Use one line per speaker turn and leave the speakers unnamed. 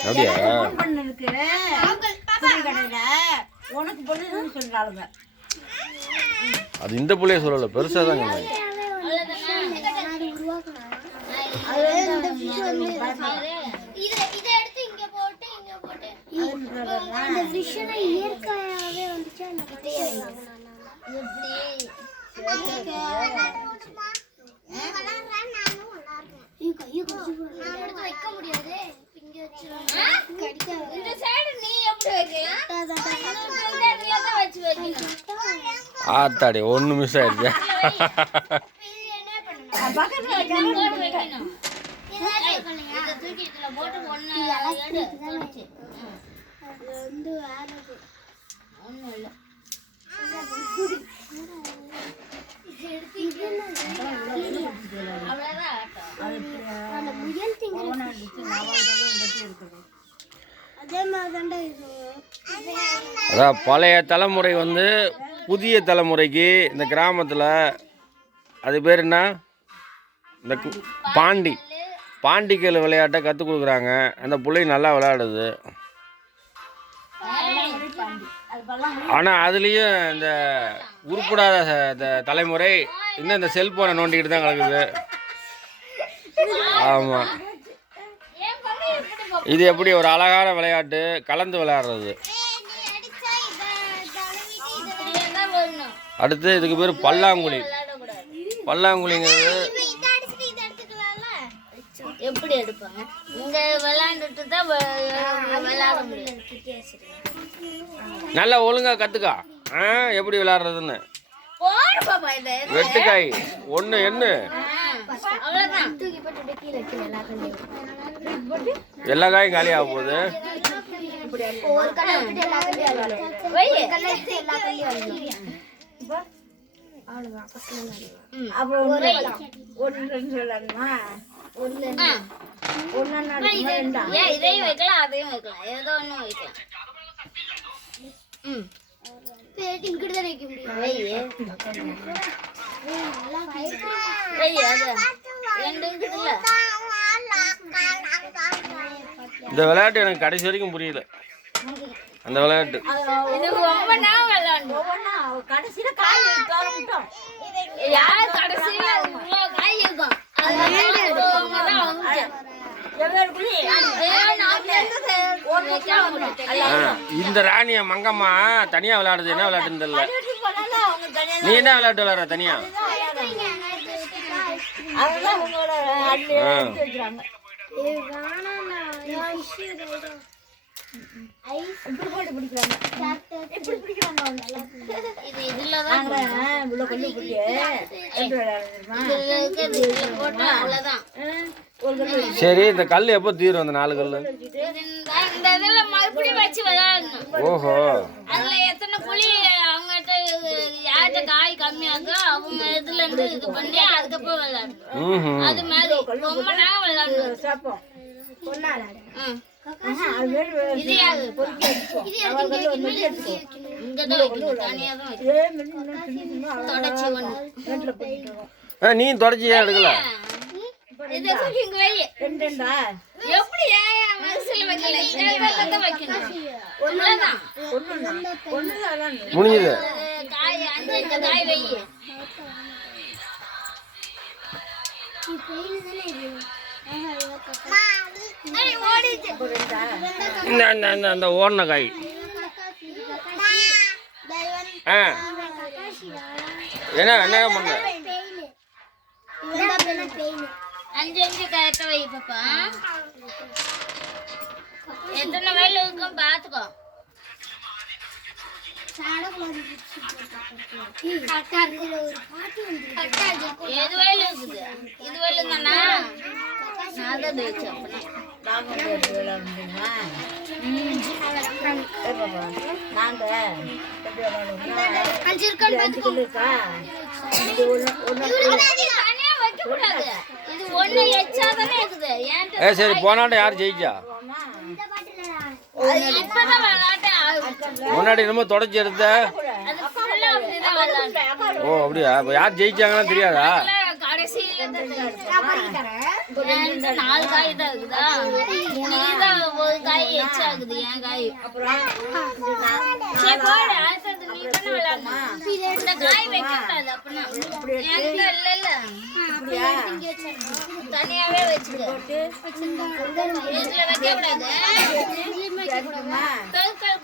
அப்படியா?
உனக்கு பொண்ணு சொல்றாளுங்க
அது இந்த புள்ளைய சொல்லல பெருசா தான் சொன்னாங்க.
இதை இதை எடுத்து இங்க போட்டு இங்க போட்டு இந்த விஷயம் இயற்கையாவே வந்துச்சு அந்த எடுத்து வைக்க முடியாது இங்க வச்சிருவாங்க இந்த சைடு நீ எப்படி வைக்கலாம் வச்சு வைக்கணும்
ஆத்தாடி ஒன்று மிஸ் ஆயிடுச்சு
பக்கத்துல போட்டு வைக்கணும் இதை தூக்கி இதுல போட்டு ஒண்ணு எடு முடிச்சு. ம். ஒண்ணும் இல்ல அவ்வளவுதான் ஆட்டம். ஆத்தாடி ஒன்று மிஸ் ஆயிடுச்சு.
அதான் பழைய தலைமுறை வந்து புதிய தலைமுறைக்கு இந்த கிராமத்தில் அது பேர் என்ன? இந்த பாண்டி. பாண்டிக்கல் விளையாட்டை கற்றுக் கொடுக்குறாங்க. அந்த பிள்ளை நல்லா விளையாடுது. ஆனால் அதுலேயும் இந்த உருப்படாத இந்த தலைமுறை இன்னும் இந்த செல்ஃபோனை நோண்டிக்கிட்டு தான் கிடக்குது. ஆமாம் இது எப்படி ஒரு அழகான விளையாட்டு கலந்து விளையாடுறது. அடுத்து இதுக்கு பேர் பல்லாங்குழி. பல்லாங்குழிங்கிறது
எப்படி எடுப்பாங்க இங்க விளையாண்டுட்டு தான் விளையாட முடியும்.
நல்லா ஒழுங்கா கத்துக்கா. ஆ எப்படி விளையாடுறதுன்னு. வெட்டுக்காய். ஒன்று என்ன எல்லா காயும் காலியாக போகுது.
ஒரு
அப்புறம். ஒன்று ரெண்டு சொல்லணுமா ஒன்று. ஒன்று
இதையும் வைக்கலாம் அதையும் வைக்கலாம். ஏதோ ஒன்றும் வைக்கலாம். ம்.
இந்த விளையாட்டு எனக்கு கடைசி வரைக்கும் புரியல. அந்த விளையாட்டு
இது ரொம்ப நேரம் விளையாடணும்
கடைசியில் காய் தோறமிட்டோம்
யார் இருக்கும்
இந்த ராணிய மங்கம்மா தனியாக விளையாடுது என்ன விளையாட்டுன்னு தெரியல. நீ என்ன விளையாட்டு விளையாடுற தனியா? ஆ.
இப்படி போட்டு பிடிக்கிறாங்க. இப்படி பிடிக்கிறாங்க அவங்க
இது இதுல தான்
நாங்கள் இவ்வளோ கொண்டு
இதுல போட்டா அவ்வளவுதான்.
சரி இந்த கல் எப்போ தீரும் அந்த நாலு கல்
இந்த இதுல மறுபடியும் வச்சு விளையாடணும்.
ஓஹோ.
அதுல எத்தனை புளி அவங்ககிட்ட யார்கிட்ட காய் கம்மியா இருக்கோ அவங்க இதுல இருந்து இது பண்ணி அதுக்கப்புறம் விளையாடணும். அது மாதிரி ரொம்ப நேரம் விளையாடணும்.
நீ தொடச்சியா எடுக்கல முடிஞ்சது
காய் அஞ்சு அஞ்சு காய் வை ஓடிச்சு
இந்த இந்த இந்த ஓடின காய். ஆ. என்ன என்ன பண்ண?
அஞ்சு அஞ்சு வை பாப்பா. எத்தனை வயல் இருக்கும் எது வயல் இருக்குது? இது வயல் தானா?
இருக்கா இது ஒன்று
இருக்குது
ஏ சரி போனாட்டம் யார் ஜெயிச்சா முன்னாடி என்னமோ தொடச்சி எடுத்த ஓ அப்படியா இப்போ யார் ஜெயிச்சாங்கன்னு தெரியாதா
நாலு காய் தான் இருக்குதா நீதான் ஒரு காய் எச்சா இருக்குது என் காய். சரி போடு அடுத்தது நீ தானே விளையாடணும் இந்த காய் வைக்கக்கூடாது அப்படின்னா என்கிட்ட இல்ல இல்ல தனியாவே வச்சுக்க. இதுல வைக்க கூடாது? பெருக்கல்